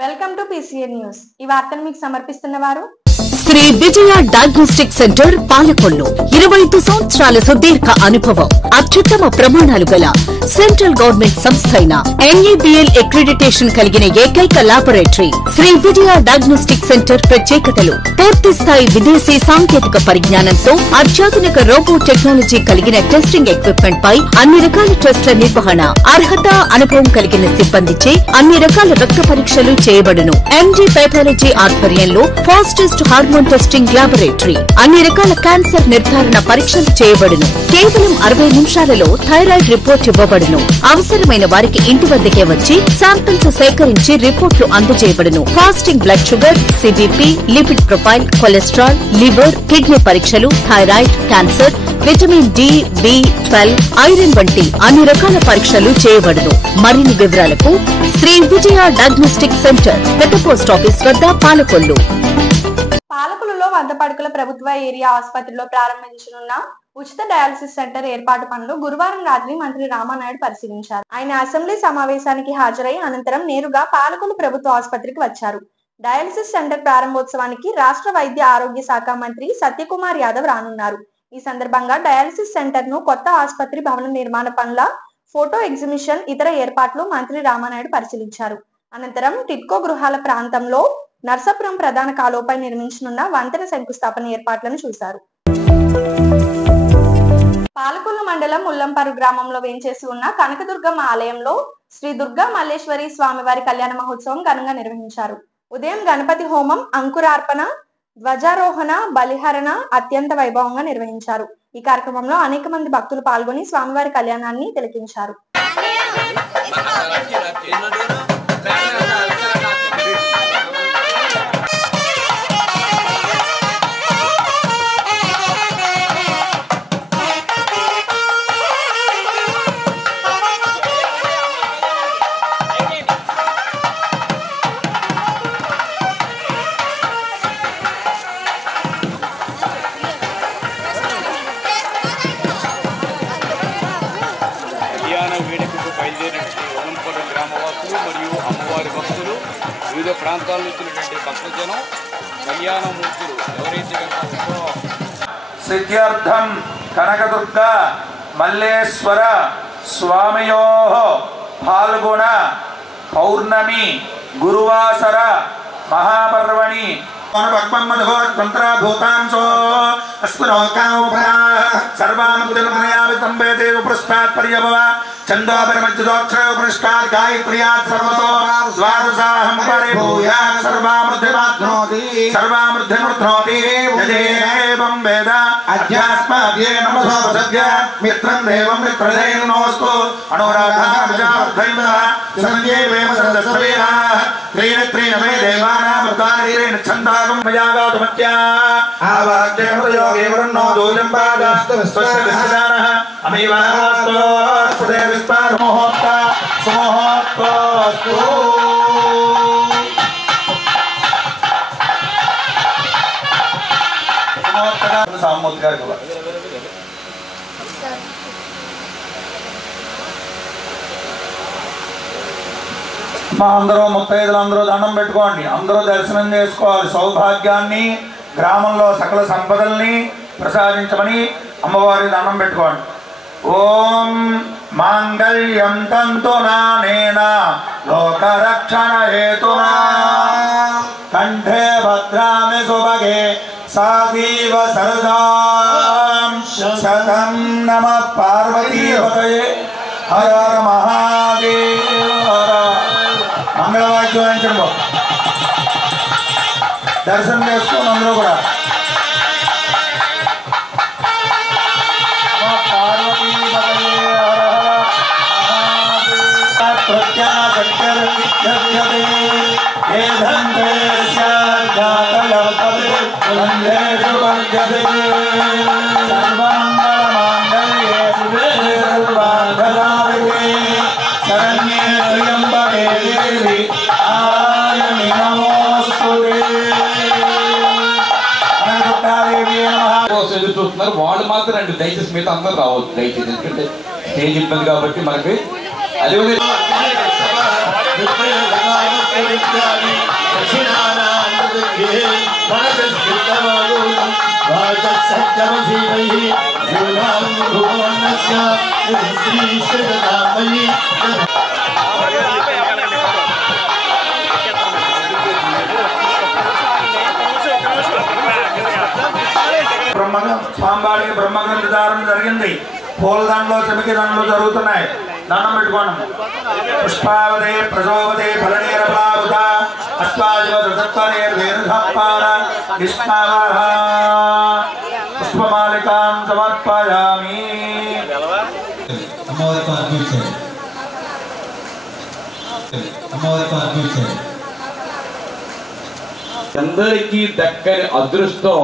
Welcome to PCN news. ఈ వార్తను మీకు సమర్పిస్తున్నవారు శ్రీ విజయ డయాగ్నోస్టిక్ సెంటర్ పాలకొల్లు. 25 సంవత్సరాల సుదీర్ఘ అనుభవం, అత్యుత్తమ ప్రమాణాలు గల సెంట్రల్ గవర్నమెంట్ సంస్థ అయిన NABL అక్రిడిటేషన్ కలిగిన ఏకైక laboratory Shri Vijaya diagnostic centre. ప్రత్యేకతలు: పూర్తి స్థాయి విదేశీ సాంకేతిక పరిజ్ఞానంతో అత్యాధునిక రోబో టెక్నాలజీ కలిగిన టెస్టింగ్ ఎక్విప్మెంట్ పై అన్ని రకాల టెస్టుల నిర్వహణ, అర్హత, అనుభవం కలిగిన సిబ్బందిచే అన్ని రకాల రక్త పరీక్షలు చేయబడును. MD పైథాలజీ ఆధ్వర్యంలో ఫాస్టెస్ట్ హార్మోన్ టెస్టింగ్ లాబొరేటరీ, అన్ని రకాల క్యాన్సర్ నిర్ధారణ పరీక్షలు చేయబడును. కేవలం 60 నిమిషాలలో థైరాయిడ్ రిపోర్ట్ ఇవ్వబడును. అవసరమైన వారికి ఇంటి వద్దకే వచ్చి శాంపిల్స్ సేకరించి రిపోర్ట్లు అందజేయబడును. Fasting blood sugar, CBP, lipid profile, cholesterol, liver, kidney పరీక్షలు, thyroid, cancer, vitamin D, B12, iron వంటి అన్ని రకాల పరీక్షలు చేయబడును. మరిన్ని వివరాలకు శ్రీ విజయ డయాగ్నోస్టిక్ సెంటర్, పెద్ద పోస్ట్ ఆఫీస్ వద్ద, పాలకొల్లు. పాలకొల్లులో 100 పడకల ప్రభుత్వ ఏరియా ఆసుపత్రిలో ప్రారంభించనున్న ఉచిత డయాలసిస్ సెంటర్ ఏర్పాటు పనులు గురువారం రాత్రి మంత్రి రామానాయుడు పరిశీలించారు. ఆయన అసెంబ్లీ సమావేశానికి హాజరై అనంతరం నేరుగా పాలకొల్లు ప్రభుత్వ ఆసుపత్రికి వచ్చారు. డయాలసిస్ సెంటర్ ప్రారంభోత్సవానికి రాష్ట్ర వైద్య ఆరోగ్య శాఖ మంత్రి సత్యకుమార్ యాదవ్ రానున్నారు. ఈ సందర్భంగా డయాలసిస్ సెంటర్ ను, కొత్త ఆసుపత్రి భవన నిర్మాణ పనుల ఫోటో ఎగ్జిబిషన్, ఇతర ఏర్పాట్లు మంత్రి రామానాయుడు పరిశీలించారు. అనంతరం టిట్కో గృహాల ప్రాంతంలో నర్సాపురం ప్రధాన కాలువపై నిర్మించనున్న వంతెన శంకుస్థాపన ఏర్పాట్లను చూశారు. పాలకొల్లు మండలం ముల్లంపరు గ్రామంలో వేంచేసి ఉన్న కనకదుర్గమ్మ ఆలయంలో శ్రీ దుర్గా మల్లేశ్వరి స్వామివారి కళ్యాణ మహోత్సవం ఘనంగా నిర్వహించారు. ఉదయం గణపతి హోమం, అంకురార్పణ, ధ్వజారోహణ, బలిహరణ అత్యంత వైభవంగా నిర్వహించారు. ఈ కార్యక్రమంలో అనేక మంది భక్తులు పాల్గొని స్వామివారి కళ్యాణాన్ని తిలకించారు. వేడుకకు బయలుదేరినటువంటి ముల్లంపరు గ్రామవాసులు మరియు అమ్మవారి భక్తులు, వివిధ ప్రాంతాల నుంచి వచ్చినటువంటి భక్తజనం, కళ్యాణమూర్తులు ఎవరైతే సిద్ధ్యర్థం కనకదుర్గ మల్లేశ్వర స్వామియోః ఫాల్గుణ పౌర్ణమి గురువాసర మహాపర్వణి చందోపరిమధ్యదోక్షరపృష్టాత్ గాయత్ర్యాత్ సర్వతో ద్వాదశాహం పరిభూయాత్ సర్వామృద్ధిమృధ్నోతి యదేవం వేద అధ్యాస్మద్యే నమోపసద్య మిత్రం దేవం మిత్రదేనోస్తు అనురాధాభిజావర్ధైమః సంజీవేమ సదస్వీరాః త్రీణ మే దేవానామృతానిరేణ ఛందాగం మయాగాతుమత్యా ఆవాజ్యమృతయోగే వరుణో దూజం పాదాస్తు విశ్వస్యదానః అమీవాస్తు స్పదే విస్పార మోహోత్త సమోహోత్తస్తు సామూహిక కార్యక్రమం. మా అందరూ ముత్తైదులందరూ దండం పెట్టుకోండి. అందరూ దర్శనం చేసుకోవాలి. సౌభాగ్యాన్ని, గ్రామంలో సకల సంపదల్ని ప్రసాదించమని అమ్మవారి దండం పెట్టుకోండి. ఓం మాంగళ్యం తంతునానేన లోకరక్షణ హేతునా కంఠే భద్రామి సుభగే సాధీవ సరదాం శతం నమః పార్వతీపతయే హర హర మహాదేవ. మంగళవాద్యం వాయించండి. దర్శనం చేసుకోండి అందరూ కూడా. చూస్తున్నారు వాళ్ళు మాత్రం రండి దయచేసి, మీద అందరూ రావద్దు దయచేసి, ఎందుకంటే స్టేజ్ ఇబ్బంది కాబట్టి మనకి. అదే స్వామివారికి బ్రహ్మగ్రంథ ధారణ జరిగింది. పూలదండలో చెమికి దండలు జరుగుతున్నాయి. దండం పెట్టుకోండి. పుష్పావదే ప్రజోవదే ఫలనీరప్లావృత అశ్వాజవసత్వనేర్వేరుధప్పార విష్ణావహ పుష్పమాలికాం సమర్పయామి. అందరికీ దక్కని అదృష్టం,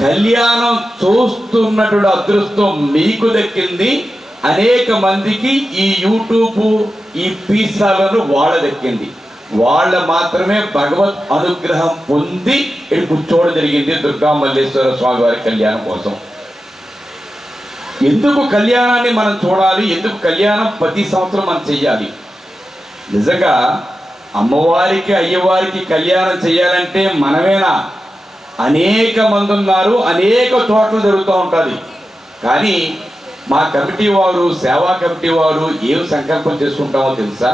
కళ్యాణం చూస్తున్నటువంటి అదృష్టం మీకు దక్కింది. అనేక మందికి ఈ యూట్యూబ్ ఈ పీసాలను వాళ్ళ దక్కింది. వాళ్ళ మాత్రమే భగవత్ అనుగ్రహం పొంది ఇక్కడ కూర్చోవడం జరిగింది దుర్గా మల్లేశ్వర స్వామి వారి కళ్యాణం కోసం. ఎందుకు కళ్యాణాన్ని మనం చూడాలి, ఎందుకు కళ్యాణం ప్రతి సంవత్సరం మనం చెయ్యాలి? నిజంగా అమ్మవారికి అయ్యవారికి కళ్యాణం చేయాలంటే మనమేనా? అనేక మంది ఉన్నారు, అనేక చోట్ల జరుగుతూ ఉంటుంది. కానీ మా కమిటీ వారు, సేవా కమిటీ వారు ఏం సంకల్పం చేసుకుంటామో తెలుసా?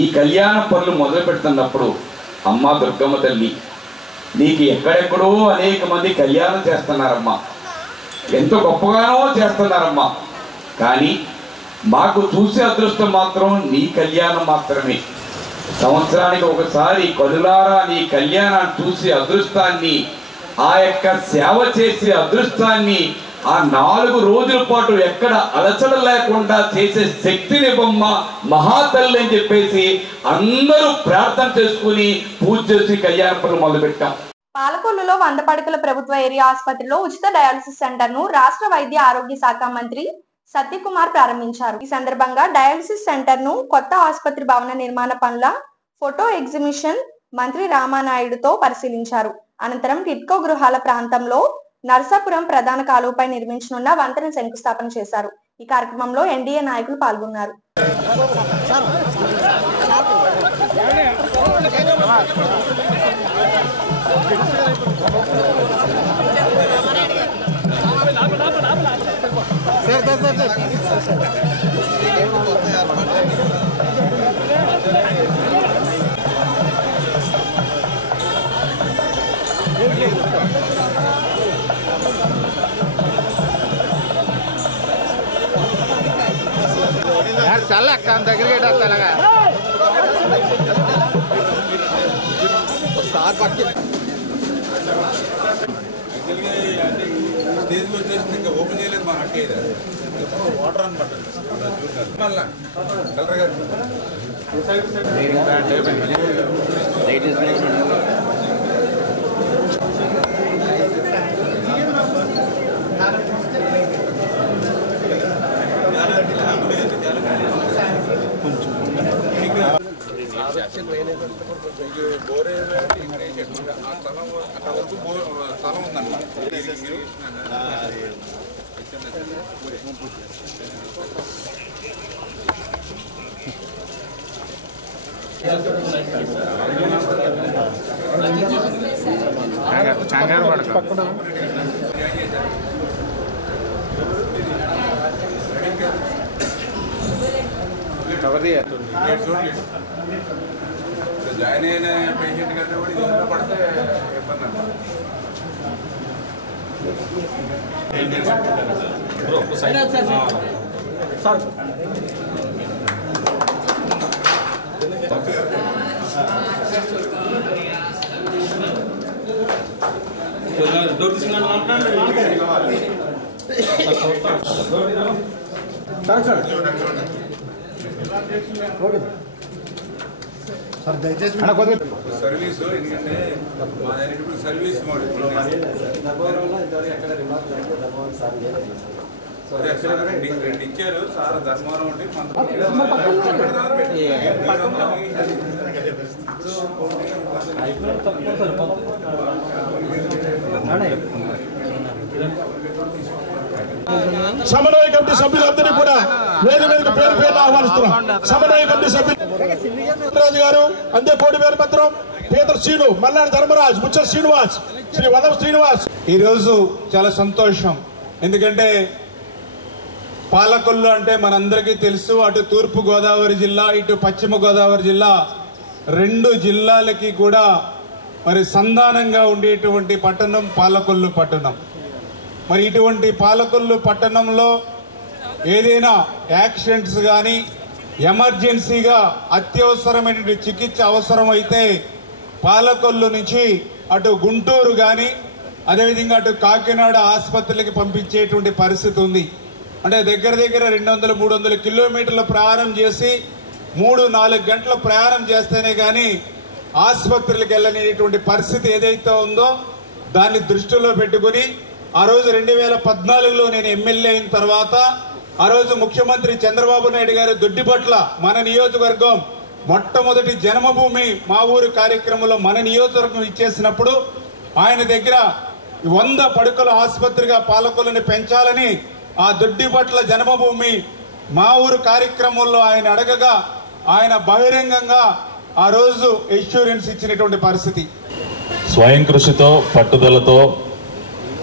ఈ కళ్యాణ పనులు మొదలు పెడుతున్నప్పుడు అమ్మ దుర్గమ్మ తల్లి, నీకు ఎక్కడెక్కడో అనేక మంది కళ్యాణం చేస్తున్నారమ్మా, ఎంతో గొప్పగానో చేస్తున్నారమ్మా. కానీ మాకు చూసే అదృష్టం మాత్రం నీ కళ్యాణం మాత్రమే. సంవత్సరానికి ఒకసారి కనులారా నీ కళ్యాణాన్ని చూసే అదృష్టాన్ని, ఆ యొక్క సేవ చేసే అదృష్టాన్ని, ఆ 4 రోజుల పాటు ఎక్కడ అలచడ లేకుండా చేసే శక్తిని బొమ్మ మహాతల్లి అని చెప్పేసి అందరూ ప్రార్థన చేసుకుని పూజ చేసి కళ్యాణ పనులు మొదలుపెట్టాం. పాలకొల్లులో 100 పడకల ప్రభుత్వ ఏరియా ఆసుపత్రిలో ఉచిత డయాలసిస్ సెంటర్ ను రాష్ట్ర వైద్య ఆరోగ్య శాఖ మంత్రి సత్యకుమార్ ప్రారంభించారు. ఈ సందర్భంగా డయాలసిస్ సెంటర్ ను, కొత్త ఆసుపత్రి భవన నిర్మాణ పనుల ఫోటో ఎగ్జిబిషన్ మంత్రి రామానాయుడుతో పరిశీలించారు. అనంతరం టిట్కో గృహాల ప్రాంతంలో నర్సాపురం ప్రధాన కాలువపై నిర్మించనున్న వంతెన శంకుస్థాపన చేశారు. ఈ కార్యక్రమంలో ఎన్డీఏ నాయకులు పాల్గొన్నారు. చాలా దగ్గరికి అలాగా సార్ పక్కన స్టేజ్ వచ్చేసి ఇంకా ఓపెన్ చేయలేదు మన అంటే వాటర్ అనమాట. మళ్ళా కలర్ గారు బోరే స్థలం అక్కడ వరకు స్థలం ఉందన్నమాట. కంగారు పడక జాయిన్ అయిన పేషెంట్ కంటే కూడా ఇది పడితే ఇబ్బంది అన్నమాట. సర్వీస్ ఎందుకంటే మా దగ్గర ఇప్పుడు సర్వీస్ రెండు ఇచ్చారు సార్ ధర్మవరం ఉంటే సమన్వయ కమిటీ సభ్యులందరినీ కూడా వేదిక మీద పేరు పేరు ఆహ్వానిస్తున్నాం. సమన్వయ కమిటీ సభ్యులు రాజు గారు, అంతే కోటి వేల పత్రం, పేదర్ శ్రీను, మల్లాడి ధర్మరాజ్, ముచ్చ శ్రీనివాస్, శ్రీ వల్లభ శ్రీనివాస్. ఈరోజు చాలా సంతోషం. ఎందుకంటే పాలకొల్లు అంటే మనందరికీ తెలుసు, అటు తూర్పు గోదావరి జిల్లా, ఇటు పశ్చిమ గోదావరి జిల్లా, రెండు జిల్లాలకి కూడా మరి సంధానంగా ఉండేటువంటి పట్టణం పాలకొల్లు పట్టణం. మరి ఇటువంటి పాలకొల్లు పట్టణంలో ఏదైనా యాక్సిడెంట్స్ కానీ ఎమర్జెన్సీగా అత్యవసరమైనటువంటి చికిత్స అవసరం అయితే పాలకొల్లు నుంచి అటు గుంటూరు కానీ అదేవిధంగా అటు కాకినాడ ఆసుపత్రులకి పంపించేటువంటి పరిస్థితి ఉంది. అంటే దగ్గర 200-300 కిలోమీటర్ల ప్రయాణం చేసి 3-4 గంటల ప్రయాణం చేస్తేనే కానీ ఆసుపత్రులకు వెళ్ళనేటువంటి పరిస్థితి ఏదైతే ఉందో దాన్ని దృష్టిలో పెట్టుకుని ఆ రోజు 2014లో నేను ఎమ్మెల్యే అయిన తర్వాత ఆ రోజు ముఖ్యమంత్రి చంద్రబాబు నాయుడు గారు దొడ్డిపట్ల మన నియోజకవర్గం మొట్టమొదటి జన్మభూమి మా ఊరు కార్యక్రమంలో మన నియోజకవర్గం ఇచ్చేసినప్పుడు ఆయన దగ్గర 100 పడుకల ఆసుపత్రిగా పాలకొల్లుని పెంచాలని ఆ దొడ్డిపట్ల జన్మభూమి మా ఊరు కార్యక్రమంలో ఆయన అడగగా ఆయన బహిరంగంగా ఆ రోజు ఇన్సూరెన్స్ ఇచ్చినటువంటి పరిస్థితి. స్వయం కృషితో పట్టుదలతో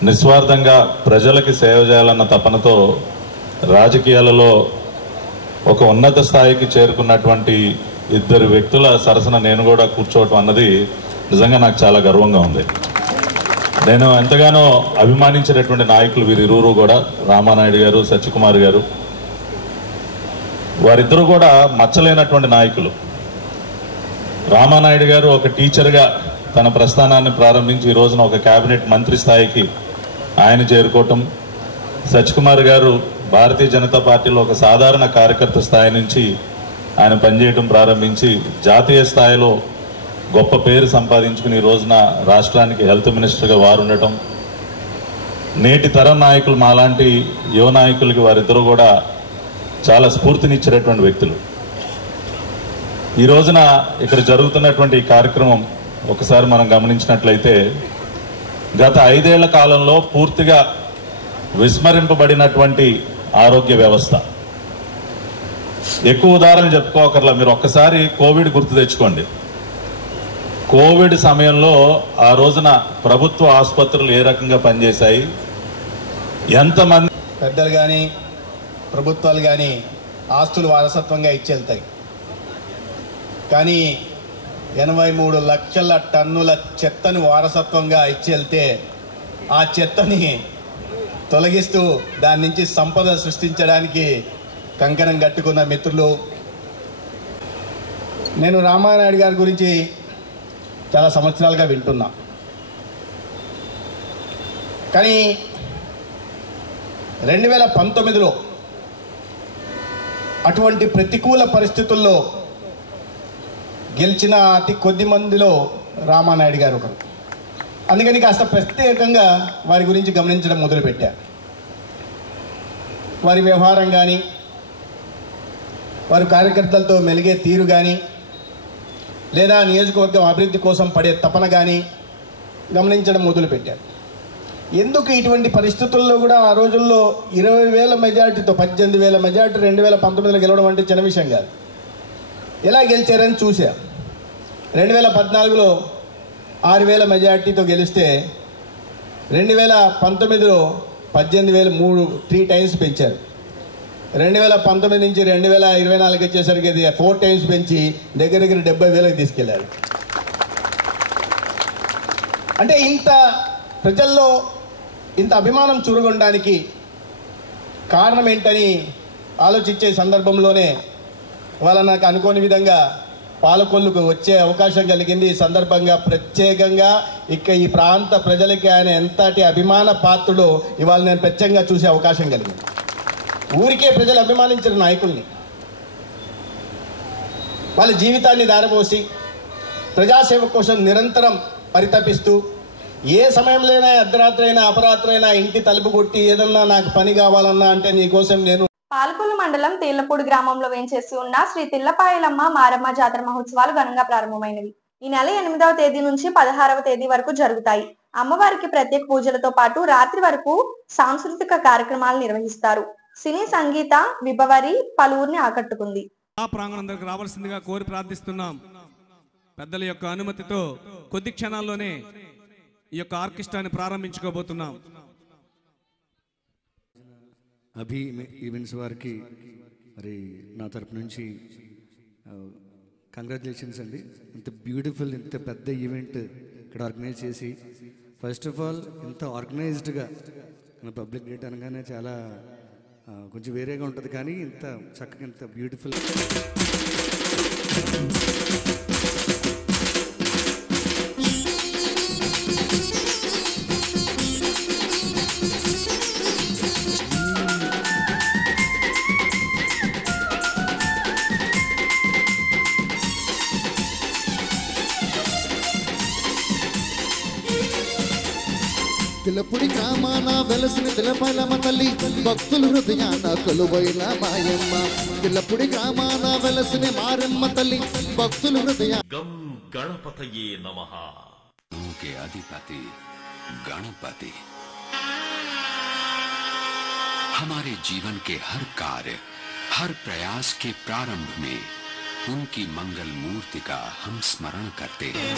నిస్వార్థంగా ప్రజలకి సేవ చేయాలన్న తపనతో రాజకీయాలలో ఒక ఉన్నత స్థాయికి చేరుకున్నటువంటి ఇద్దరు వ్యక్తుల సరసన నేను కూడా కూర్చోవటం అన్నది నిజంగా నాకు చాలా గర్వంగా ఉంది. నేను ఎంతగానో అభిమానించినటువంటి నాయకులు వీరిరువురు కూడా, రామానాయుడు గారు, సత్యకుమార్ గారు. వారిద్దరూ కూడా మచ్చలేనటువంటి నాయకులు. రామానాయుడు గారు ఒక టీచర్గా తన ప్రస్థానాన్ని ప్రారంభించి ఈ రోజున ఒక కేబినెట్ మంత్రి స్థాయికి ఆయన చేరుకోవటం, సత్యకుమార్ గారు భారతీయ జనతా పార్టీలో ఒక సాధారణ కార్యకర్త స్థాయి నుంచి ఆయన పనిచేయటం ప్రారంభించి జాతీయ స్థాయిలో గొప్ప పేరు సంపాదించుకుని ఈ రోజున రాష్ట్రానికి హెల్త్ మినిస్టర్గా వారు ఉండటం, నేటి తరం నాయకులు మాలాంటి యువ నాయకులకి వారిద్దరూ కూడా చాలా స్ఫూర్తినిచ్చేటటువంటి వ్యక్తులు. ఈ రోజున ఇక్కడ జరుగుతున్నటువంటి ఈ కార్యక్రమం ఒకసారి మనం గమనించినట్లయితే గత 5 ఏళ్ల కాలంలో పూర్తిగా విస్మరింపబడినటువంటి ఆరోగ్య వ్యవస్థ. ఎక్కువ ఉదాహరణలు చెప్పుకోకర్లా, మీరు ఒక్కసారి కోవిడ్ గుర్తు తెచ్చుకోండి. కోవిడ్ సమయంలో ఆ రోజున ప్రభుత్వ ఆసుపత్రులు ఏ రకంగా పనిచేశాయి, ఎంతమంది పెద్దలు కానీ ప్రభుత్వాలు కానీ ఆస్తులు వారసత్వంగా ఇచ్చేళ్తాయి. కానీ 83 లక్షల టన్నుల చెత్తను వారసత్వంగా ఇచ్చేళ్తే ఆ చెత్తని తొలగిస్తూ దాని నుంచి సంపద సృష్టించడానికి కంకణం కట్టుకున్న మిత్రులు. నేను రామానాయుడు గారి గురించి చాలా సంవత్సరాలుగా వింటున్నా. కానీ 2019లో అటువంటి ప్రతికూల పరిస్థితుల్లో గెలిచిన అతి కొద్ది మందిలో రామానాయుడు గారు ఒకరు. అందుకని కాస్త ప్రత్యేకంగా వారి గురించి గమనించడం మొదలుపెట్టారు. వారి వ్యవహారం కానీ, వారి కార్యకర్తలతో మెలిగే తీరు కానీ, లేదా నియోజకవర్గం అభివృద్ధి కోసం పడే తపన కానీ గమనించడం మొదలుపెట్టారు. ఎందుకు ఇటువంటి పరిస్థితుల్లో కూడా ఆ రోజుల్లో 20,000 మెజార్టీతో 18,000 మెజార్టీ 2019లో గెలవడం అంటే చిన్న విషయం కాదు. ఎలా గెలిచారని చూసా. 2014లో 6,000 మెజార్టీతో గెలిస్తే 2019లో 18,000 3 టైమ్స్ పెంచారు. 2019 నుంచి 2024 వచ్చేసరికి అది 4 టైమ్స్ పెంచి దగ్గర 70,000కి తీసుకెళ్లారు. అంటే ఇంత ప్రజల్లో ఇంత అభిమానం చూరగొనడానికి కారణం ఏంటని ఆలోచించే సందర్భంలోనే వాళ్ళ నాకు అనుకోని విధంగా పాలకొల్లుకు వచ్చే అవకాశం కలిగింది. ఈ సందర్భంగా ప్రత్యేకంగా ఈ ప్రాంత ప్రజలకి ఆయన ఎంతటి అభిమాన పాత్రుడో ఇవాళ నేను ప్రత్యేకంగా చూసే అవకాశం కలిగింది. ఊరికే ప్రజలు అభిమానించిన నాయకుల్ని వాళ్ళ జీవితాన్ని దారపోసి ప్రజాసేవ కోసం నిరంతరం పరితపిస్తూ ఏ సమయంలోనైనా అర్ధరాత్రి అయినా అపరాత్రి అయినా ఇంటి తలుపు కొట్టి ఏదన్నా నాకు పని కావాలన్నా అంటే నీకోసం నేను. పాలకొల్లు మండలం తీళ్లపూడి గ్రామంలో వేంచేసి ఉన్న శ్రీ తిల్లపాయలమ్మ మారమ్మ జాతర మహోత్సవాలు ఘనంగా ప్రారంభమైనవి. ఈ నెల 8వ తేదీ నుంచి 16వ తేదీ వరకు జరుగుతాయి. అమ్మవారికి ప్రత్యేక పూజలతో పాటు రాత్రి వరకు సాంస్కృతిక కార్యక్రమాలు నిర్వహిస్తారు. సినీ సంగీత విభవరి పలువురిని ఆకట్టుకుంది. ఆ ప్రాంగణం దగ్గరకు రావాల్సిందిగా కోరి ప్రార్థిస్తున్నాం. పెద్దల యొక్క అనుమతితో కొద్ది క్షణాల్లోనే ఈ యొక్క ఆర్కెస్ట్రాని ప్రారంభించుకోబోతున్నాం. అభి ఈవెంట్స్ వారికి మరి నా తరపు నుంచి కంగ్రాచులేషన్స్ అండి. ఇంత బ్యూటిఫుల్ ఇంత పెద్ద ఈవెంట్ ఇక్కడ ఆర్గనైజ్ చేసి, ఫస్ట్ ఆఫ్ ఆల్ ఇంత ఆర్గనైజ్డ్గా పబ్లిక్ డేట్ అనగానే చాలా కొంచెం వేరేగా ఉంటుంది, కానీ ఇంత చక్కగా ఇంత బ్యూటిఫుల్ తిలపుడి గ్రామాన వెలసిన తిలపైలమ్మ తల్లి భక్తుల హృదయాన కొలువైన మాయమ్మ. తిలపుడి గ్రామాన వెలసిన మారమ్మ తల్లి భక్తుల హృదయ గం గణపతయే నమః. के अधिपति गणपति हमारे जीवन के हर कार्य हर प्रयास के प्रारंभ में उनकी मंगल मूर्ति का हम स्मरण करते हैं.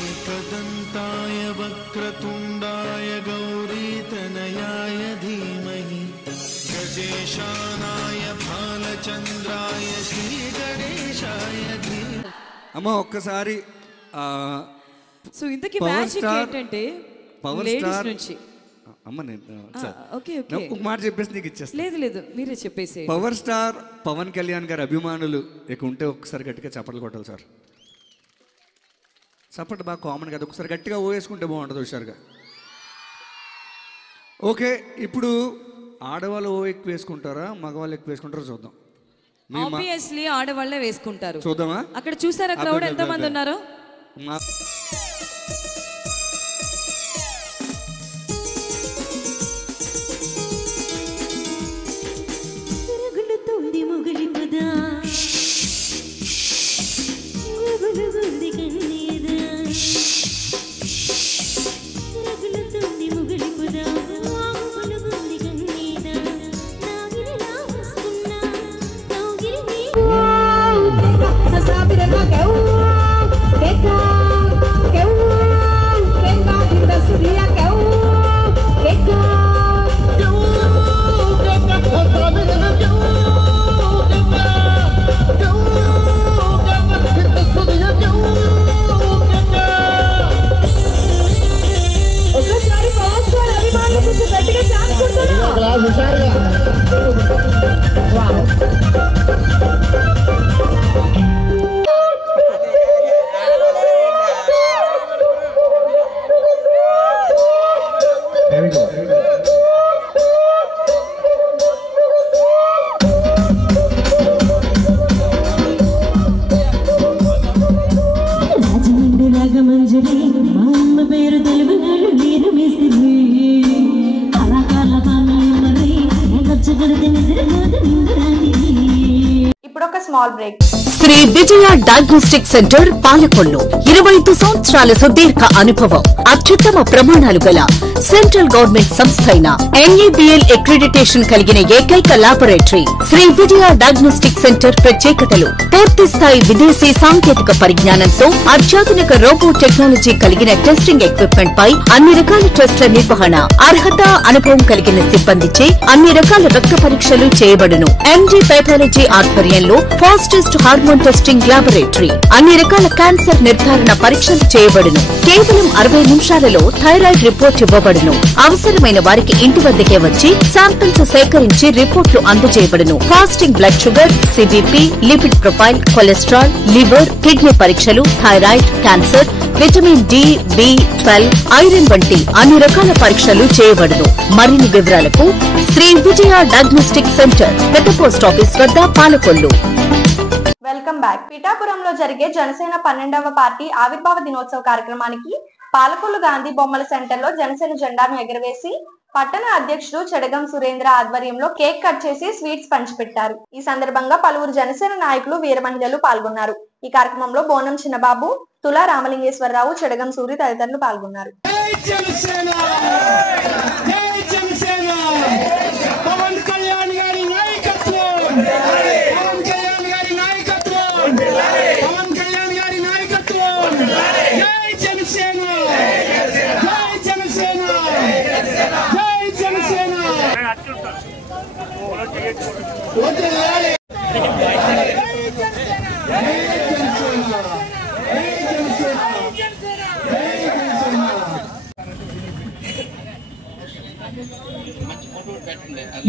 एकदन्ताय वक्रतुण्डाय गौरीतनयाय धीमहि गजेशानाय भालचन्द्राय श्रीगणेशाय धीमहि. అమ్మ ఒక్కసారి సో ఇంతకీ మ్యాజిక్ ఏంటంటే పవర్ స్టార్ నుంచి అమ్మ నేను ఓకే ఓకే ఒక మాట చెప్పేసి నీకు ఇచ్చేస్తా. లేదు లేదు మీరే చెప్పేసి. పవర్ స్టార్ పవన్ కళ్యాణ్ గారి అభిమానులు ఇక ఉంటే ఒక్కసారి గట్టిగా చప్పట్లు కొట్టాలి సార్. చప్పట్లు బాగా కామన్ కదా, ఒకసారి గట్టిగా వేసుకుంటే బాగుంటుంది హుషారుగా. ఓకే, ఇప్పుడు ఆడవాళ్ళు ఎక్కువ వేసుకుంటారా మగవాళ్ళు ఎక్కువ వేసుకుంటారో చూద్దాం. ఆబ్వియస్లీ ఆడవాళ్ళే వేసుకుంటారు. చూద్దామా? అక్కడ చూసారా క్రౌడ్ ఎంత మంది ఉన్నారు? ఇప్పుడు ఒక small break. Shri Vijaya diagnostic centre Palakollu 25 సంవత్సరాల సుదీర్ఘ అనుభవం, అత్యుత్తమ ప్రమాణాలు గల సెంట్రల్ గవర్నమెంట్ సంస్థ అయిన NABL అక్రిడిటేషన్ కలిగిన ఏకైక laboratory Shri Vijaya diagnostic centre. ప్రత్యేకతలు: పూర్తి స్థాయి విదేశీ సాంకేతిక పరిజ్ఞానంతో అత్యాధునిక రోబో టెక్నాలజీ కలిగిన టెస్టింగ్ ఎక్విప్మెంట్ పై అన్ని రకాల టెస్టుల నిర్వహణ, అర్హత అనుభవం కలిగిన సిబ్బందిచే అన్ని రకాల రక్త పరీక్షలు చేయబడును. MD పైథాలజీ ఆధ్వర్యంలో ఫాస్టెస్ట్ హార్మోన్ టెస్టింగ్ లాబొరేటరీ, అన్ని రకాల క్యాన్సర్ నిర్ధారణ పరీక్షలు చేయబడును. కేవలం 60 నిమిషాలలో థైరాయిడ్ రిపోర్ట్ ఇవ్వబడును. అవసరమైన వారికి ఇంటి వద్దకే వచ్చి శాంపిల్స్ సేకరించి రిపోర్ట్లు అందజేయబడును. Fasting blood sugar, CBP, lipid profile, cholesterol, liver, kidney పరీక్షలు, thyroid, cancer, vitamin D, B12, iron వంటి అన్ని రకాల పరీక్షలు చేయబడును. మరిన్ని వివరాలకు శ్రీ విజయ డయాగ్నోస్టిక్ సెంటర్, పెద్ద పోస్ట్ ఆఫీస్ వద్ద, పాలకొల్లు. Welcome back. పిఠాపురంలో జరిగే జనసేన 12వ పార్టీ ఆవిర్భావ దినోత్సవ కార్యక్రమానికి పాలకొల్లు గాంధీ బొమ్మల సెంటర్ లో జనసేన జెండాను ఎగరవేసి పట్టణ అధ్యక్షుడు చెడగం సురేంద్ర ఆధ్వర్యంలో కేక్ కట్ చేసి స్వీట్స్ పంచిపెట్టారు. ఈ సందర్భంగా పలువురు జనసేన నాయకులు, వీర మహిళలు పాల్గొన్నారు. ఈ కార్యక్రమంలో బోనం చిన్నబాబు, తులా రామలింగేశ్వరరావు, చెడగం సూరి తదితరులు పాల్గొన్నారు.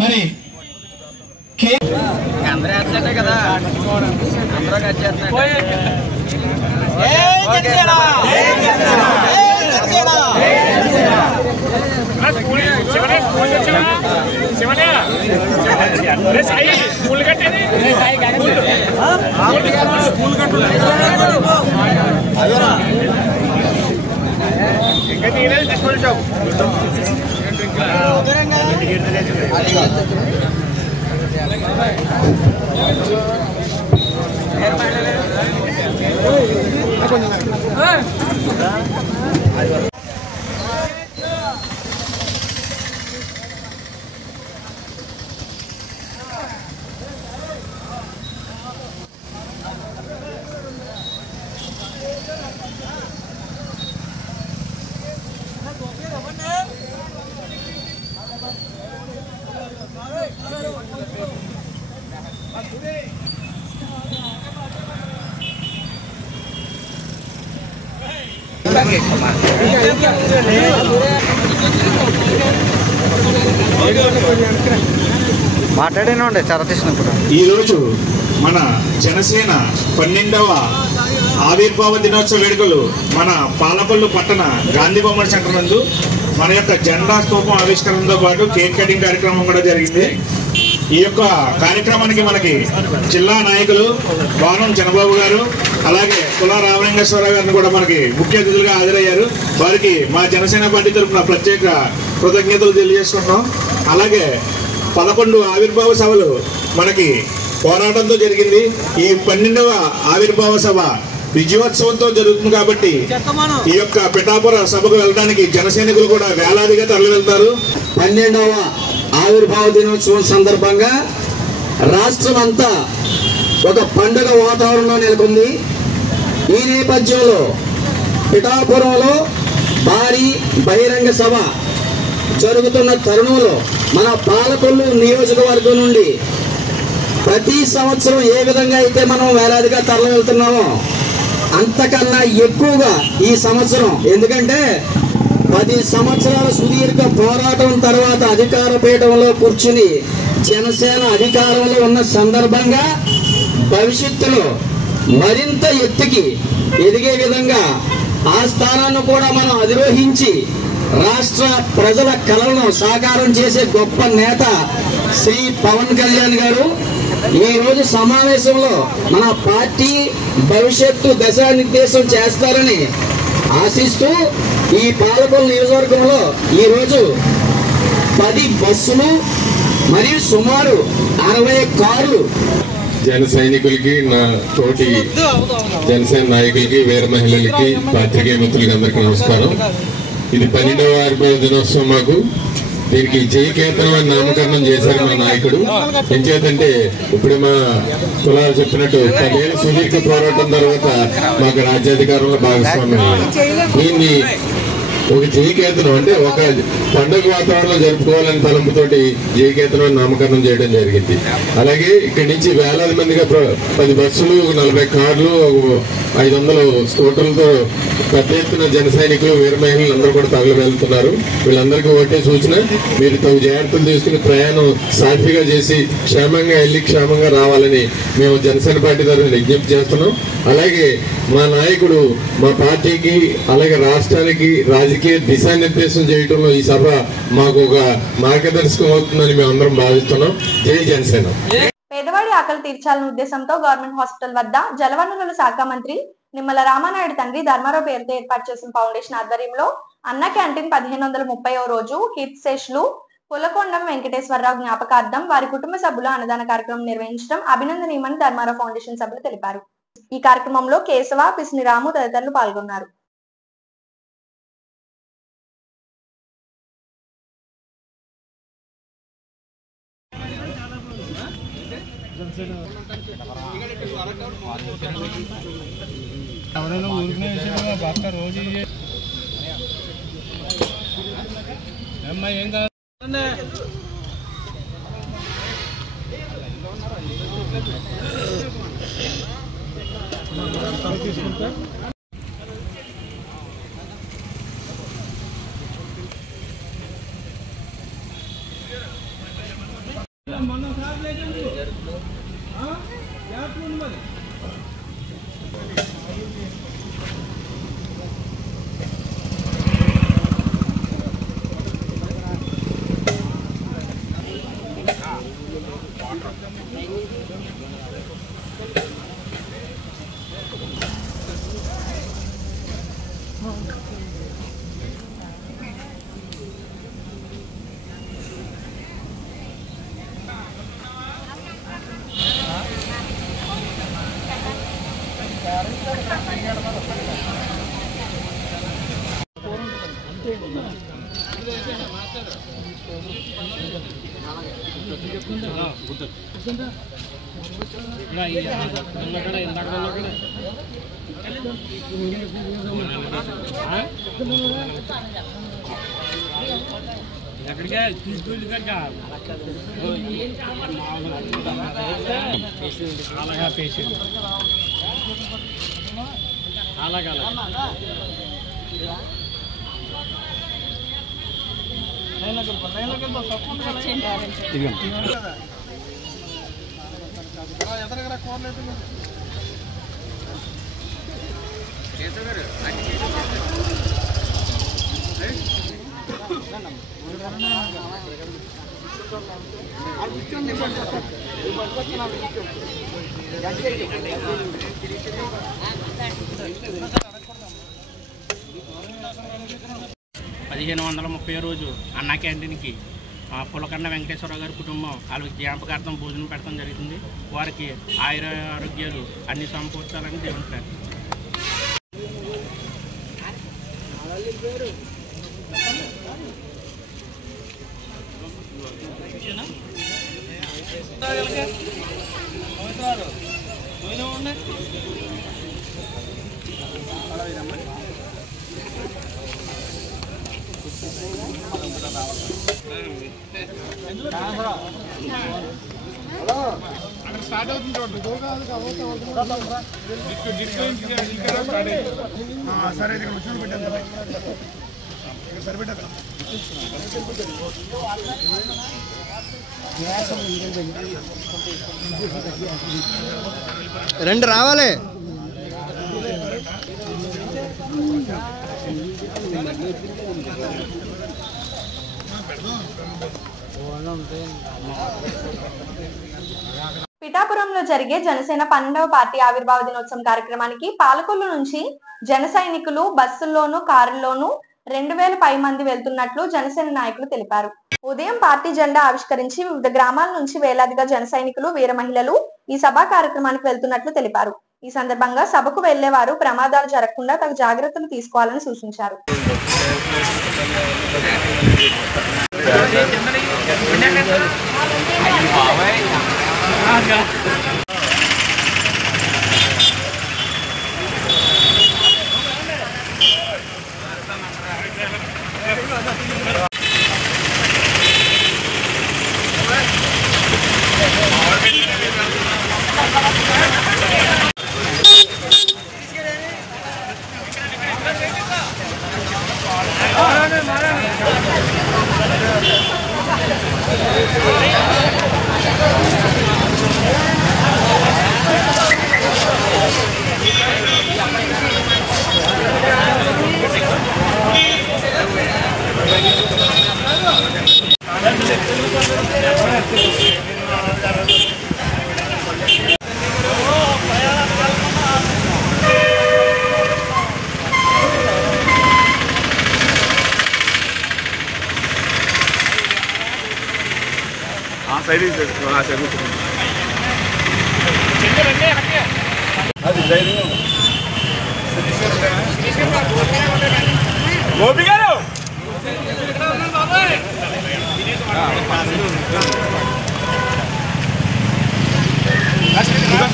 మరి అందరూ కదా మాట్లాడేనండి చాలా తీసినప్పుడు ఈరోజు మన జనసేన 12వ ఆవిర్భావ దినోత్సవ వేడుకలు మన పాలకొల్లు పట్టణ గాంధీ బొమ్మల సెంటర్ నందు మన యొక్క జెండా స్తూపం ఆవిష్కరణతో పాటు కేక్ కటింగ్ కార్యక్రమం కూడా జరిగింది. ఈ యొక్క కార్యక్రమానికి మనకి జిల్లా నాయకులు బాణం చంద్రబాబు గారు అలాగే కులా రామలింగేశ్వరరావు గారిని కూడా మనకి ముఖ్య అతిథులుగా హాజరయ్యారు. వారికి మా జనసేన పార్టీ తరఫున ప్రత్యేక కృతజ్ఞతలు తెలియజేసుకుంటున్నాం. అలాగే 11 ఆవిర్భావ సభలు మనకి పోరాటంతో జరిగింది. ఈ 12వ ఆవిర్భావ సభ విజయోత్సవంతో జరుగుతుంది కాబట్టి ఈ యొక్క పిఠాపుర సభకు వెళ్ళడానికి జనసైనికులు కూడా వేలాదిగా తరలి వెళ్తారు. 12వ ఆవిర్భావ దినోత్సవం సందర్భంగా రాష్ట్రం అంతా ఒక పండుగ వాతావరణంలో నెలకొంది. ఈ నేపథ్యంలో పిఠాపురంలో భారీ బహిరంగ సభ జరుగుతున్న తరుణంలో మన పాలకొల్లు నియోజకవర్గం నుండి ప్రతి సంవత్సరం ఏ విధంగా అయితే మనం వేలాదిగా తరలి వెళ్తున్నామో అంతకన్నా ఎక్కువగా ఈ సంవత్సరం, ఎందుకంటే 10 సంవత్సరాల సుదీర్ఘ పోరాటం తర్వాత అధికార పీఠంలో కూర్చుని జనసేన అధికారంలో ఉన్న సందర్భంగా భవిష్యత్తులో మరింత ఎత్తుకి ఎదిగే విధంగా ఆ స్థానాన్ని కూడా మనం అధిరోహించి రాష్ట్ర ప్రజల కలలను సాకారం చేసే గొప్ప నేత శ్రీ పవన్ కళ్యాణ్ గారు ఈ రోజు సమావేశంలో మన పార్టీ భవిష్యత్తు దిశానిర్దేశం చేస్తారని ఆశిస్తూ ఈ పాలకొల్లు నియోజకవర్గంలో ఈ రోజు 10 బస్సులు మరియు సుమారు 60 కార్లు జన సైనికులకి, నా తోటి జనసేన నాయకులకి, వీర మహిళలకి, పాత్రికేయ మిత్రులకి అందరికీ నమస్కారం. ఇది 12వ ఆవిర్భావ దినోత్సవం. మాకు దీనికి జయకేతనం అని నామకరణం చేశారు మా నాయకుడు. ఏం చేద్దంటే ఇప్పుడు మా కులాలు చెప్పినట్టు 10 ఏళ్ళ సుదీర్ఘ పోరాటం తర్వాత మాకు రాజ్యాధికారంలో భాగస్వామ్యం. దీన్ని ఒక జయకేతనం అంటే ఒక పండుగ వాతావరణంలో జరుపుకోవాలని తలంపుతోటి జయకేతనం నామకరణం చేయడం జరిగింది. అలాగే ఇక్కడి నుంచి వేలాది మందిగా 10 బస్సులు, 40 కార్లు, 500 స్కూటర్లతో పెద్ద ఎత్తున జన సైనికులు, వీర మహిళలు అందరూ కూడా తరలి వెళ్తున్నారు. వీళ్ళందరికీ ఒకటే సూచన, మీరు తగు జాగ్రత్తలు తీసుకుని ప్రయాణం సాఫీగా చేసి క్షేమంగా వెళ్ళి క్షేమంగా రావాలని మేము జనసేన పార్టీ తరఫున విజ్ఞప్తి చేస్తున్నాం. అలాగే మా నాయకుడు మా పార్టీకి అలాగే రాష్ట్రానికి రాజకీయ దిశానిర్దేశం చేయడంలో ఈ సభ మాకు ఒక మార్గదర్శకం అవుతుందని మేము అందరం భావిస్తున్నాం. జై జనసేన. పేదవాడి ఆకలి తీర్చాలనే ఉద్దేశంతో గవర్నమెంట్ హాస్పిటల్ వద్ద జలవనరుల శాఖ మంత్రి నిమ్మల రామానాయుడు తండ్రి ధర్మారావు పేరుతో ఏర్పాటు చేసిన ఫౌండేషన్ ఆధ్వర్యంలో అన్న క్యాంటీన్ 1530వ రోజు కీర్తిశేషులు పులకొండం వెంకటేశ్వరరావు జ్ఞాపకార్థం వారి కుటుంబ సభ్యుల అన్నదాన కార్యక్రమం నిర్వహించడం అభినందనీయమని ధర్మారావు ఫౌండేషన్ సభ్యులు తెలిపారు. ఈ కార్యక్రమంలో కేశవ, పిసిని రాము తదితరులు పాల్గొన్నారు. ఎవరైనా ఊరికనే విషయంలో భర్త రోజు అమ్మాయి ఏం కాదు తీసుకుంటా. రోజు అన్నా క్యాంటీన్కి పులకండ వెంకటేశ్వరరావు గారి కుటుంబం వాళ్ళకి జ్ఞాపకార్థం భోజనం పెట్టడం జరుగుతుంది. వారికి ఆయుర ఆరోగ్యాలు అన్ని సమకూర్చాలని దేవుని ప్రార్థన. స్టార్ట్ అవుతుంది సరే ఇక్కడ వచ్చిన పెట్టాను సరిపెట్టా రెండు రావాలి. పిఠాపురంలో జరిగే జనసేన 12వ పార్టీ ఆవిర్భావ దినోత్సవం కార్యక్రమానికి పాలకొల్లు నుంచి జన సైనికులు బస్సుల్లోనూ కారుల్లోనూ 2000 మంది వెళ్తున్నట్లు జనసేన నాయకులు తెలిపారు. ఉదయం పార్టీ జెండా ఆవిష్కరించి వివిధ గ్రామాల నుంచి వేలాదిగా జన సైనికులు వీర మహిళలు ఈ సభా కార్యక్రమానికి వెళ్తున్నట్లు తెలిపారు. ఈ సందర్భంగా సభకు వెళ్లేవారు ప్రమాదాలు జరగకుండా తగు జాగ్రత్తలు తీసుకోవాలని సూచించారు. గోపి గారు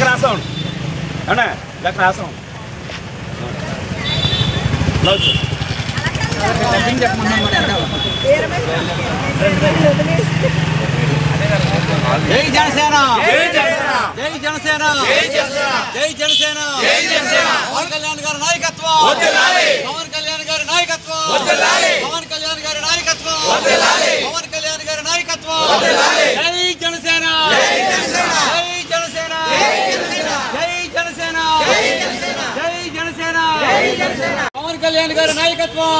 రాసాం అన్నా రాసాం జై జనసేన జై జనసేన జై జనసేన పవన్ కళ్యాణ్ గారి నాయకత్వం పవన్ కళ్యాణ్ గారి నాయకత్వం పవన్ కళ్యాణ్ గారి నాయకత్వం పవన్ కళ్యాణ్ గారి నాయకత్వం జై జనసేన కళ్యాణ్ గారి నాయకత్వం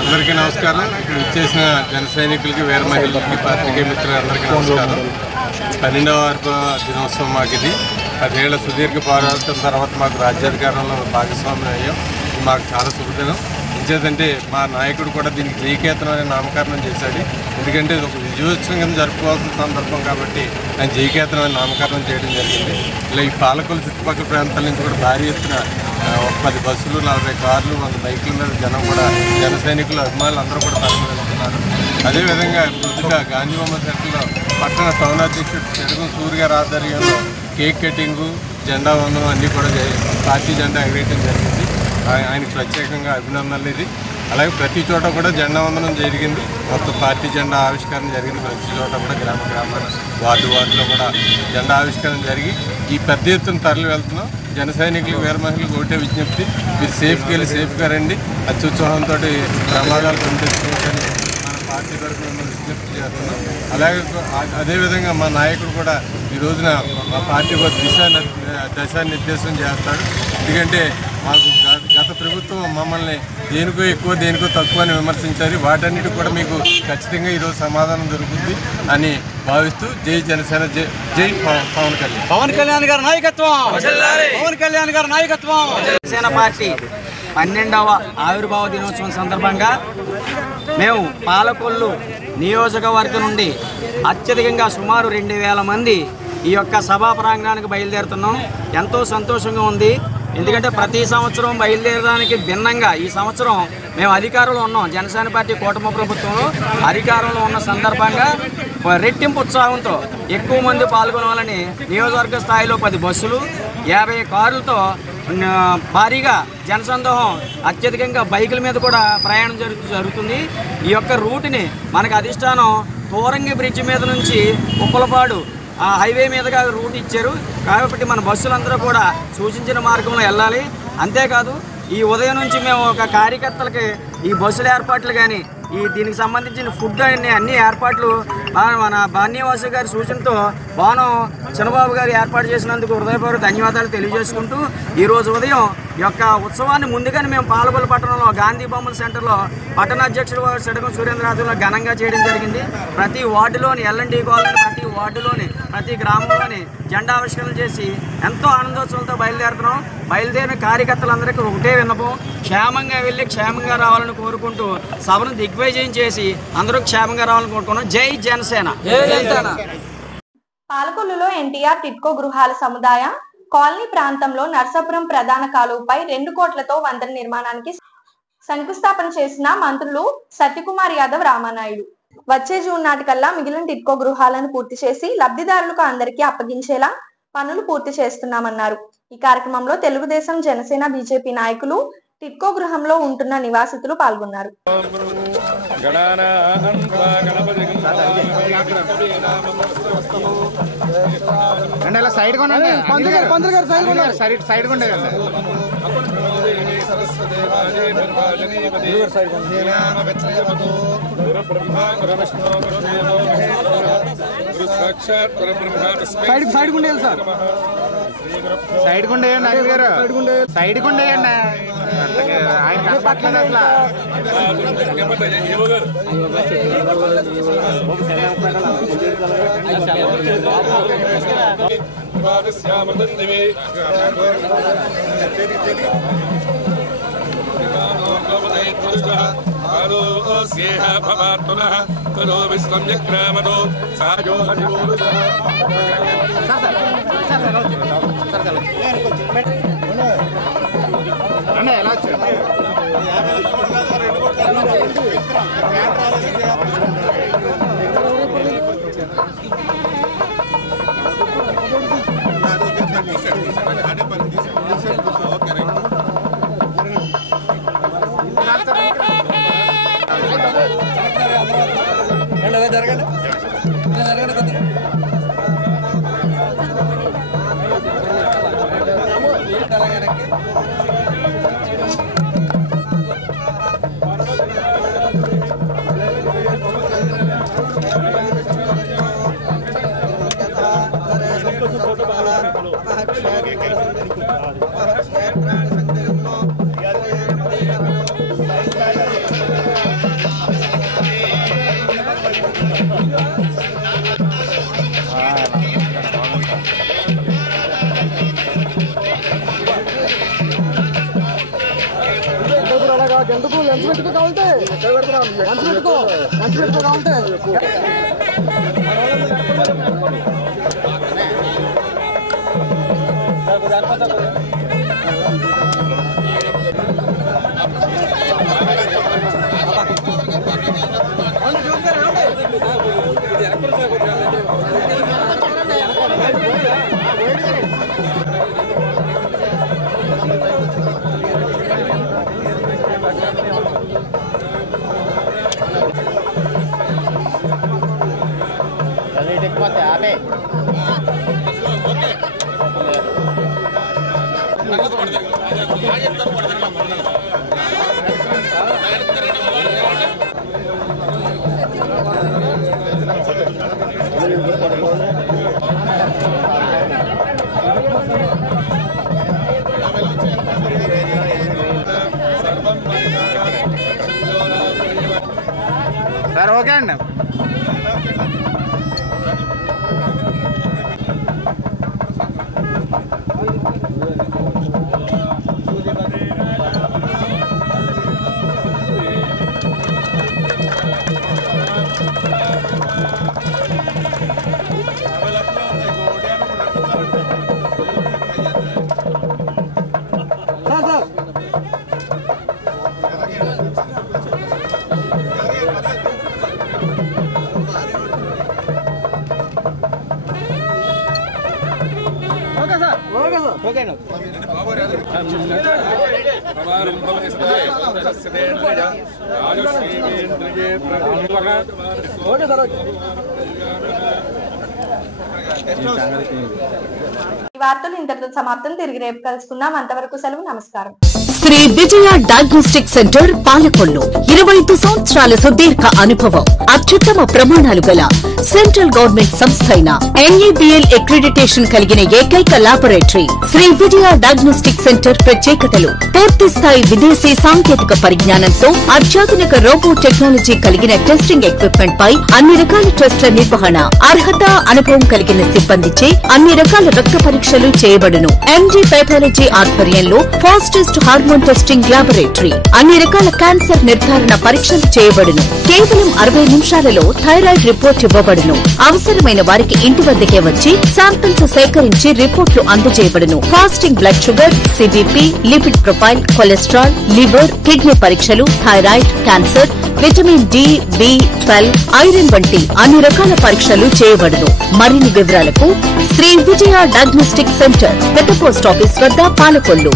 అందరికీ నమస్కారం. ఇచ్చేసిన జన సైనికులకి, వీర మహిళలకి, పాత్రికేయ మిత్రులందరికీ నమస్కారం. 12వ దినోత్సవం మాకు ఇది. 10 ఏళ్ల సుదీర్ఘ పోరాటం తర్వాత మాకు రాజ్యాధికారంలో భాగస్వామ్యం అయ్యాం. ఇది మాకు చాలా శుభదినం. ఎంచేతంటే మా నాయకుడు కూడా దీనికి జయకేతనం అనే నామకరణం చేశాడు. ఎందుకంటే ఇది ఒక విజయోత్సవం కింద జరుపుకోవాల్సిన సందర్భం కాబట్టి ఆయన జయకేతనం అనే నామకరణం చేయడం జరిగింది. ఇలా ఈ పాలకులు చుట్టుపక్కల ప్రాంతాల నుంచి కూడా భారీ ఎత్తున 10 బస్సులు, 40 కార్లు, 100 బైకుల మీద జనం కూడా, జన సైనికులు, అభిమానులు అందరూ కూడా తరలి వెళ్తున్నారు. అదేవిధంగా పొద్దుట గాంధీ బొమ్మ సెంటర్లో పట్టణ టౌన్ అధ్యక్షుడు చెడుగు సూర్య గారి ఆధ్వర్యంలో కేక్ కటింగు, జెండా వందనం అన్నీ కూడా పార్టీ జెండా ఎగరేయడం జరిగింది. ఆయనకు ప్రత్యేకంగా అభినందనలు. ఇది అలాగే ప్రతి చోట కూడా జెండా వందనం జరిగింది. మొత్తం పార్టీ జెండా ఆవిష్కరణ జరిగింది. ప్రతి చోట కూడా గ్రామాల వార్డులో కూడా జెండా ఆవిష్కరణ జరిగి ఈ పెద్ద ఎత్తున తరలి వెళ్తున్నాం. జన సైనికులకు, వీర మహిళలకు ఒకటే విజ్ఞప్తి, మీరు సేఫ్కి వెళ్ళి సేఫ్గా రండి. అత్యుత్సాహంతో ప్రమాదాలు పొందించుకోవచ్చని మన పార్టీ తరఫున మిమ్మల్ని విజ్ఞప్తి చేస్తున్నాం. అలాగే అదేవిధంగా మా నాయకుడు కూడా ఈ రోజున మా పార్టీ దిశానిర్దేశం చేస్తాడు. ఎందుకంటే మాకు గత ప్రభుత్వం మమ్మల్ని దేనికో ఎక్కువ, దేనికో తక్కువ అని విమర్శించారు. వాటన్నిటి కూడా మీకు ఖచ్చితంగా ఈరోజు సమాధానం దొరుకుతుంది అని భావిస్తూ జై జనసేన, జై పవన్ కళ్యాణ్. పవన్ కళ్యాణ్ గారి నాయకత్వం, పవన్ కళ్యాణ్ గారి నాయకత్వం. జనసేన పార్టీ 12వ ఆవిర్భావ దినోత్సవం సందర్భంగా మేము పాలకొల్లు నియోజకవర్గం నుండి అత్యధికంగా సుమారు 2000 మంది ఈ యొక్క సభా ప్రాంగణానికి బయలుదేరుతున్నాం. ఎంతో సంతోషంగా ఉంది. ఎందుకంటే ప్రతి సంవత్సరం బయలుదేరడానికి భిన్నంగా ఈ సంవత్సరం మేము అధికారంలో ఉన్నాం. జనసేన పార్టీ కూటమి ప్రభుత్వంలో అధికారంలో ఉన్న సందర్భంగా రెట్టింపు ఉత్సాహంతో ఎక్కువ మంది పాల్గొనాలని నియోజకవర్గ స్థాయిలో 10 బస్సులు, 50 కార్లతో భారీగా జనసందోహం, అత్యధికంగా బైకుల మీద కూడా ప్రయాణం జరుగుతుంది. ఈ యొక్క రూట్ని మనకు అధిష్టానం తోరంగి బ్రిడ్జ్ మీద నుంచి ఉప్పలపాడు హైవే మీదుగా రూట్ ఇచ్చారు. కాబట్టి మన బస్సులందరూ కూడా సూచించిన మార్గంలో వెళ్ళాలి. అంతేకాదు ఈ ఉదయం నుంచి మేము ఒక కార్యకర్తలకి ఈ బస్సుల ఏర్పాట్లు కానీ, దీనికి సంబంధించిన ఫుడ్ అన్ని ఏర్పాట్లు మన బాన్యవాసు గారి సూచనతో బాణం చంద్రబాబు గారు ఏర్పాటు చేసినందుకు హృదయపూర్వక ధన్యవాదాలు తెలియజేసుకుంటూ ఈరోజు ఉదయం ఈ యొక్క ఉత్సవాన్ని ముందుగానే మేము పాలకొల్లు పట్టణంలో గాంధీ బొమ్మల సెంటర్లో పట్టణ అధ్యక్షుడు చెడగం సురేంద్ర ఆధ్వర్యంలో ఘనంగా చేయడం జరిగింది. ప్రతి వార్డులోని ఎల్ఎన్డి కాలనీ, ప్రతి వార్డులోని, ప్రతి గ్రామంలోని జెండా ఆవిష్కరణ చేసి ఎంతో ఆనందోత్సవంతో బయలుదేరుతున్నాం. బయలుదేరిన కార్యకర్తలందరికీ ఒకటే విన్నపం, క్షేమంగా వెళ్ళి క్షేమంగా రావాలని కోరుకుంటూ సభను దిగ్విజయం చేసి అందరూ క్షేమంగా రావాలని కోరుకున్నాం. జై జనసేన. పాలకొల్లులో ఎన్టీఆర్ టిట్కో గృహాల సముదాయ కాలనీ ప్రాంతంలో నర్సాపురం ప్రధాన కాలువపై 2 కోట్లతో వంతెన నిర్మాణానికి శంకుస్థాపన చేసిన మంత్రులు సత్యకుమార్ యాదవ్, రామానాయుడు. వచ్చే జూన్ నాటికల్లా మిగిలిన టిట్కో గృహాలను పూర్తి చేసి లబ్ధిదారులకు అందరికీ అప్పగించేలా పనులు పూర్తి చేస్తున్నామన్నారు. ఈ కార్యక్రమంలో తెలుగుదేశం, జనసేన, బీజేపీ నాయకులు, టిట్కో గృహంలో ఉంటున్న నివాసితులు పాల్గొన్నారు. సైడ్ ఉండేది సార్. సైడ్ గుండేయండి అఖిల్ గారు, సైడ్ గుండేయండి. ఆయన కనపట్లేదు అసలు. ఎలా వచ్చారు? జరగండి. ఎందుకు లంచ్ పెట్టుకో కావాలంటే లంచ్ పెట్టుకో కావాలంటే సార్ ఓకే అండి. ఈ వార్తలు ఇంతటితో సమాప్తం. తిరిగి రేపు కలుసుకుందాం. అంతవరకు సెలవు. నమస్కారం. శ్రీ విజయ డయాగ్నోస్టిక్ సెంటర్ పాలకొల్లు 25 సంవత్సరాల సుదీర్ఘ అనుభవం, అత్యుత్తమ ప్రమాణాలు గల సెంట్రల్ గవర్నమెంట్ సంస్థ అయిన NABL అక్రిడిటేషన్ కలిగిన ఏకైక laboratory Shri Vijaya diagnostic centre ప్రత్యేకతలు: పూర్తి స్థాయి విదేశీ సాంకేతిక పరిజ్ఞానంతో అత్యాధునిక రోబో టెక్నాలజీ కలిగిన టెస్టింగ్ ఎక్విప్మెంట్ పై అన్ని రకాల టెస్టుల నిర్వహణ, అర్హత అనుభవం కలిగిన సిబ్బందిచే అన్ని రకాల రక్త పరీక్షలు చేయబడును. MD పైథాలజీ ఆధ్వర్యంలో ఫాస్టెస్ట్ హార్మోన్ టెస్టింగ్ లాబొరేటరీ, అన్ని రకాల క్యాన్సర్ నిర్ధారణ పరీక్షలు చేయబడును. కేవలం 60 నిమిషాలలో థైరాయిడ్ రిపోర్ట్ ఇవ్వబడును. అవసరమైన వారికి ఇంటి వద్దకే వచ్చి శాంపిల్స్ సేకరించి రిపోర్ట్లు అందజేయబడును. Fasting blood sugar, CBP, lipid profile, cholesterol, liver, kidney పరీక్షలు, thyroid, cancer, vitamin D, B12, iron వంటి అన్ని రకాల పరీక్షలు చేయబడును. మరిన్ని వివరాలకు శ్రీ విజయ డయాగ్నోస్టిక్ సెంటర్, పెద్ద పోస్ట్ ఆఫీస్ వద్ద, పాలకొల్లు.